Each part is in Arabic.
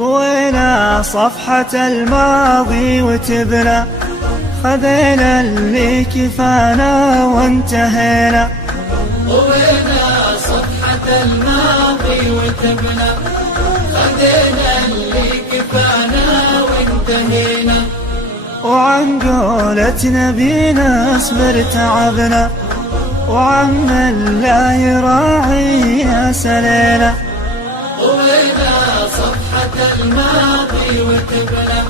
طوينا صفحة الماضي وتبنا، خذينا اللي كفانا وانتهينا. طوينا صفحة الماضي وتبنا، خذينا اللي كفانا وانتهينا. وعن قولة نبينا اصبر تعبنا، وعم الله يراعينا سلينا. طوينا صفحة الماضي وتبنا،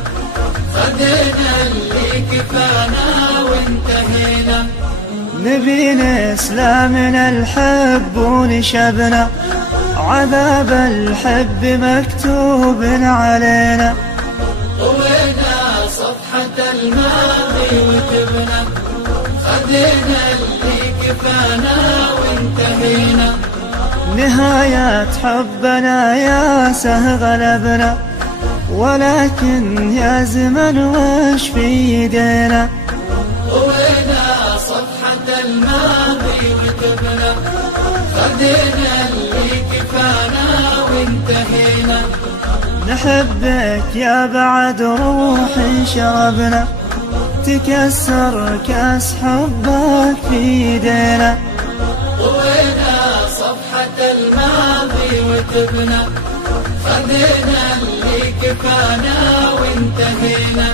خذينا اللي كفانا وانتهينا. نبينا إسلامنا الحب ونشبنا، عذاب الحب مكتوب علينا. طوينا صفحة الماضي وتبنا، خذينا اللي كفانا وانتهينا. نهاية حبنا يا غلبنا، ولكن يا زمن وش في يدينا. طوينا صفحة الماضي وتبنا، خذينا اللي كفانا وانتهينا. نحبك يا بعد روح شربنا، تكسر كاس حبك في يدينا. طوينا صفحة الماضي وتبنا، خذينا اللي كفانا وانتهينا.